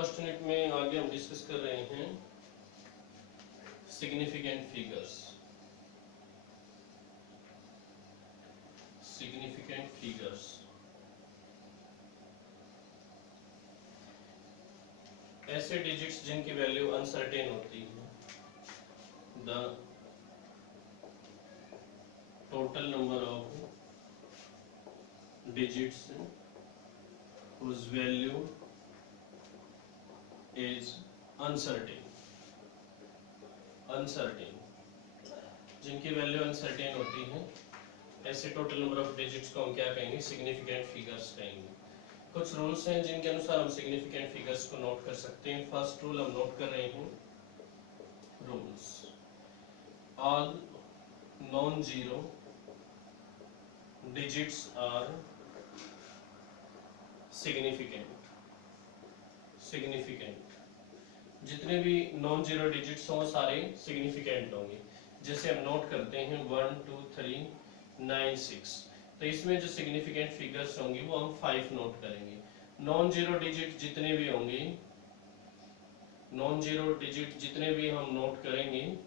First unit में आगे हम डिस्कस कर रहे हैं सिग्निफिकेंट फिगर्स। सिग्निफिकेंट फिगर्स ऐसे डिजिट्स जिनकी वैल्यू अनसर्टेन होती है। The total number of digits whose value is uncertain जिनकी वैल्यू अनसर्टेन होती है, ऐसे टोटल नंबर ऑफ डिजिट्स को हम क्या कहेंगे? सिग्निफिकेंट फिगर्स कहेंगे। कुछ रूल्स हैं जिनके अनुसार हम सिग्निफिकेंट फिगर्स को नोट कर सकते हैं। फर्स्ट रूल हम नोट कर रहे हैं, rules all non zero digits are significant. जितने भी नॉन जीरो डिजिट्स हों सारे सिग्निफिकेंट होंगे। जैसे हम नोट करते हैं 1 2 3 9 6, तो इसमें जो सिग्निफिकेंट फिगर्स होंगी वो हम 5 नोट करेंगे। नॉन जीरो डिजिट जितने भी होंगे, नॉन जीरो डिजिट जितने भी हम नोट करेंगे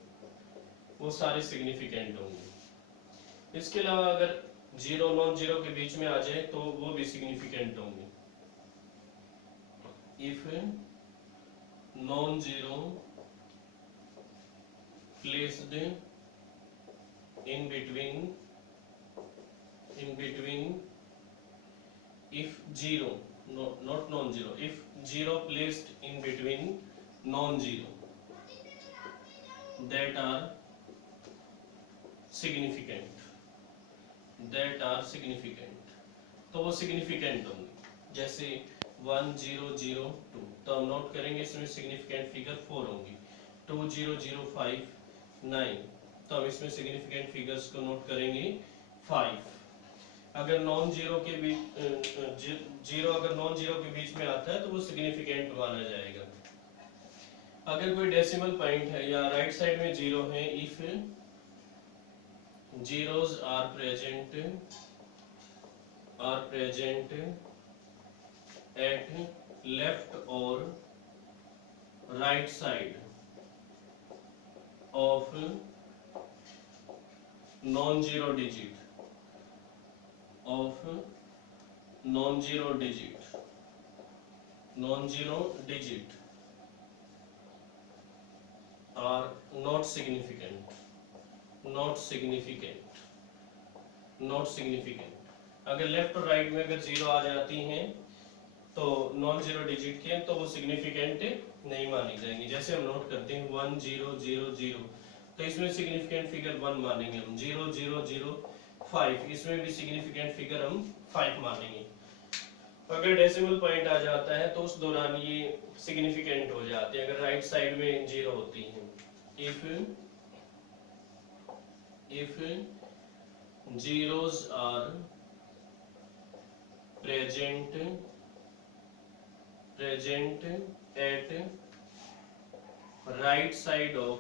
वो सारे सिग्निफिकेंट होंगे। इसके अलावा अगर जीरो नॉन जीरो के बीच में आ जाए तो वो भी सिग्निफिकेंट होंगे। If non zero placed in between if zero, no, not non-zero, if zero placed in between non-zero, that are significant, तो वो सिग्निफिकेंट होंगे। जैसे 1 0 0 2, तो हम नोट करेंगे इसमें सिग्निफिकेंट फिगर 4 होंगी। 2 0 0 5 9, तो हम इसमें सिग्निफिकेंट फिगर्स को नोट करेंगे 5। अगर नॉन जीरो के बीच जीरो अगर नॉन जीरो के बीच में आता है तो वो सिग्निफिकेंट माना जाएगा। अगर कोई डेसिमल पॉइंट है या राइट साइड में जीरो है, if zeros are present at left और right side of non-zero digit are not significant। अगर लेफ्ट और राइट में अगर जीरो आ जाती हैं तो नॉन जीरो डिजिट के, तो वो सिग्निफिकेंट नहीं मानी जाएंगी। जैसे हम नोट करते हैं 1 0 0 0, तो इसमें सिग्निफिकेंट फिगर 1 मानेंगे हम। 0 0 0 5, इसमें भी सिग्निफिकेंट फिगर हम 5 मानेंगे। अगर डेसिमल पॉइंट आ जाता है तो उस दौरान ये सिग्निफिकेंट हो जाते हैं, अगर राइट साइड में जीरो होती हैं। If zeros are present at right side of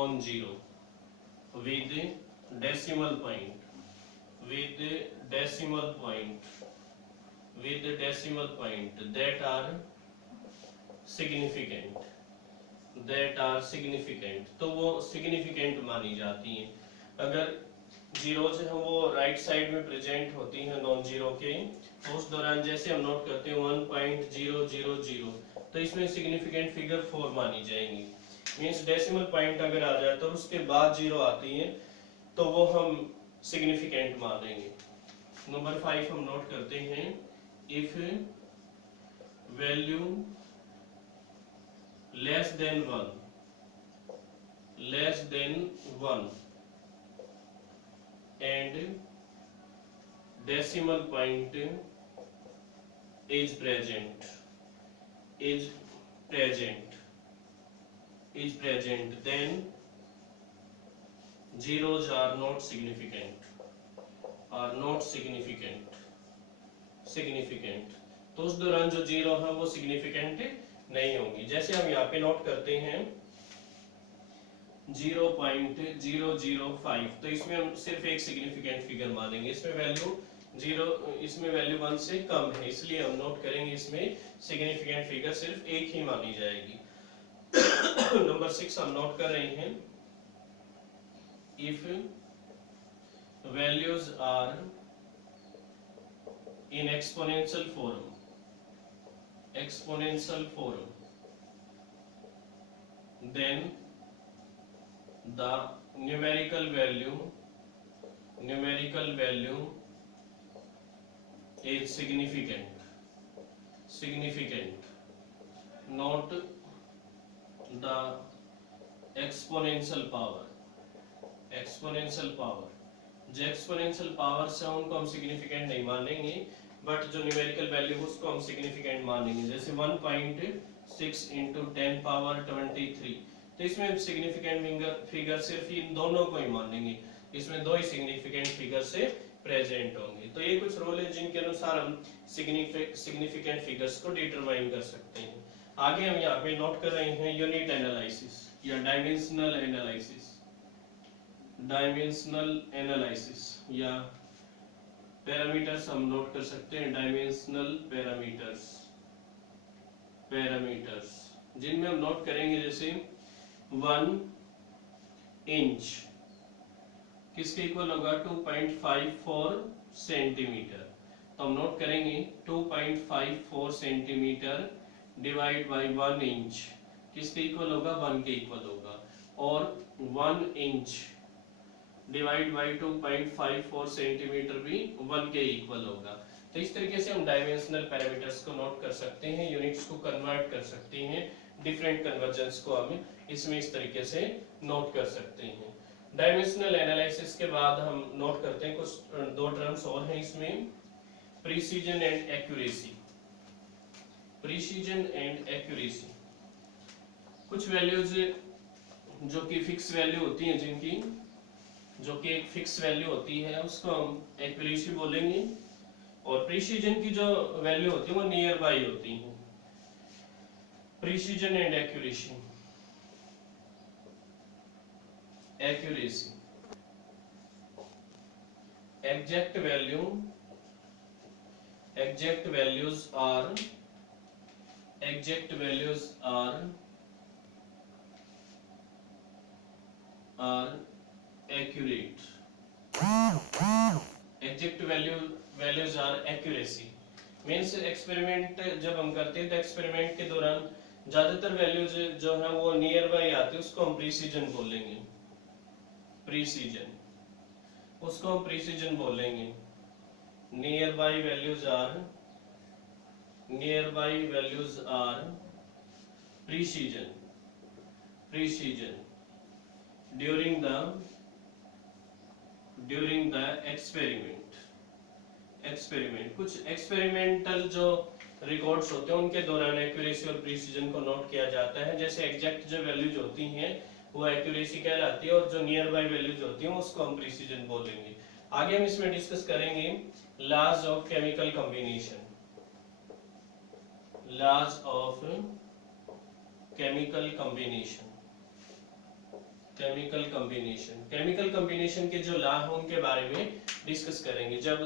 non zero with decimal point that are significant, तो वो सिग्निफिकेंट मानी जाती हैं। अगर जीरोज हैं वो राइट साइड में प्रेजेंट होती हैं नॉन जीरो के, तो उस दौरान जैसे हम नोट करते हैं 1.000, तो इसमें सिग्निफिकेंट फिगर 4 मानी जाएंगी। मींस डेसिमल पॉइंट अगर आ जाए तो उसके बाद जीरो आती है तो वो हम सिग्निफिकेंट मानेंगे। नंबर 5 हम नोट करते हैं, if value less than 1 and decimal point is present, then zeros are not significant, तो उस दौरान जो जीरो है वो सिग्निफिकेंट नहीं होंगी। जैसे हम यहाँ पे नोट करते हैं 0.005। तो इसमें हम सिर्फ एक सिग्निफिकेंट फिगर मानेंगे, इसमें वैल्यू 0, इसमें वैल्यू 1 से कम है, इसलिए हम नोट करेंगे इसमें सिग्निफिकेंट फिगर सिर्फ एक ही मानी जाएगी। नंबर 6 हम नोट कर रहे हैं, if values are in exponential form then the numerical value is significant, not the exponential power। जो एक्सपोनेंशियल पावर से उनको हम सिग्निफिकेंट नहीं मानेंगे, बट जो न्यूमेरिकल वैल्यू है उसको हम सिग्निफिकेंट मानेंगे। जैसे 1.6 इंटू 10 पावर 23, तो इसमें सिग्निफिकेंट फिगर सिर्फ इन दोनों को ही मानेंगे, इसमें दो ही सिग्निफिकेंट फिगर से प्रेजेंट होंगे। तो ये कुछ रूल है जिनके अनुसार हम सिग्निफिकेंट फिगर्स को डिटरमाइन कर सकते हैं। आगे हम यहाँ पे नोट कर रहे हैं यूनिट एनालिसिस या डायमेंशनल एनालिसिस या पैरामीटर्स हम नोट कर सकते हैं, डायमेंशनल पैरामीटर्स जिनमें हम नोट करेंगे जैसे 1 इंच किसके इक्वल होगा 2.54 सेंटीमीटर। तो हम नोट करेंगे 2.54 सेंटीमीटर डिवाइड बाय 1 इंच किसके इक्वल होगा 1 के इक्वल होगा, और 1 इंच डिवाइड बाय 2.54 सेंटीमीटर भी 1 के इक्वल होगा। तो इस तरीके से हम डायमेंशनल पैरामीटर्स को नोट कर सकते हैं, यूनिट्स को कन्वर्ट कर सकते हैं, डिफरेंट कन्वर्जन्स को हम इसमें इस तरीके से नोट कर सकते हैं। डायमेंशनल एनालिसिस के बाद हम नोट करते हैं कुछ दो टर्म्स और हैं इसमें, प्रिसीजन एंड एक्यूरेसी। कुछ वैल्यूज जो कि फिक्स वैल्यू होती हैं, जो कि एक फिक्स वैल्यू होती है उसको हम एक्यूरेसी बोलेंगे, और प्रिसीजन की जो वैल्यू होती है वो नियर बाई होती है। Precision and accuracy. exact values are accurate। Exact values are accuracy means experiment जब हम करते हैं तो एक्सपेरिमेंट के दौरान ज्यादातर वैल्यूज जो है वो नियर बाई आती है, उसको हम प्रिसीजन बोलेंगे। उसको हम प्रिसीजन बोलेंगे। Near by values are precision during the experiment. कुछ एक्सपेरिमेंटल जो रिकॉर्ड्स होते हैं उनके दौरान एक्यूरेसी और प्रिसीजन को नोट किया जाता है। जैसे एग्जैक्ट जो वैल्यूज होती हैं वो एक्यूरेसी कहलाती है, और जो नियर बाई वैल्यूज होती हैं उसको हम प्रिसीजन बोलेंगे। आगे हम इसमें डिस्कस करेंगे laws of chemical combination. Chemical combination के जो लॉ हैं उनके बारे में डिस्कस करेंगे। जब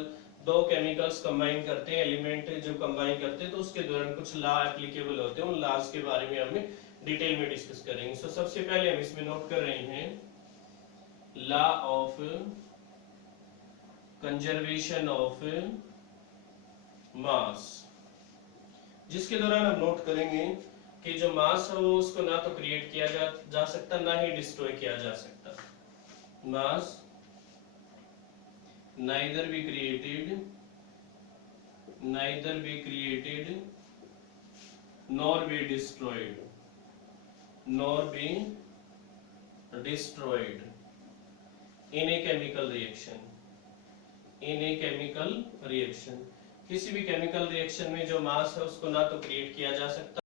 दो केमिकल्स कंबाइन करते हैं, एलिमेंट जो कंबाइन करते हैं, तो उसके दौरान कुछ लॉ एप्लीकेबल होते हैं, उन लॉज के बारे में हम डिटेल में डिस्कस करेंगे। सो सबसे पहले हम इसमें नोट कर रहे हैं law of conservation of mass, जिसके दौरान हम नोट करेंगे कि जो मास है वो उसको ना तो क्रिएट किया जा सकता, ना ही डिस्ट्रॉय किया जा सकता। मास neither be created nor be destroyed in a chemical reaction। किसी भी केमिकल रिएक्शन में जो मास है उसको ना तो क्रिएट किया जा सकता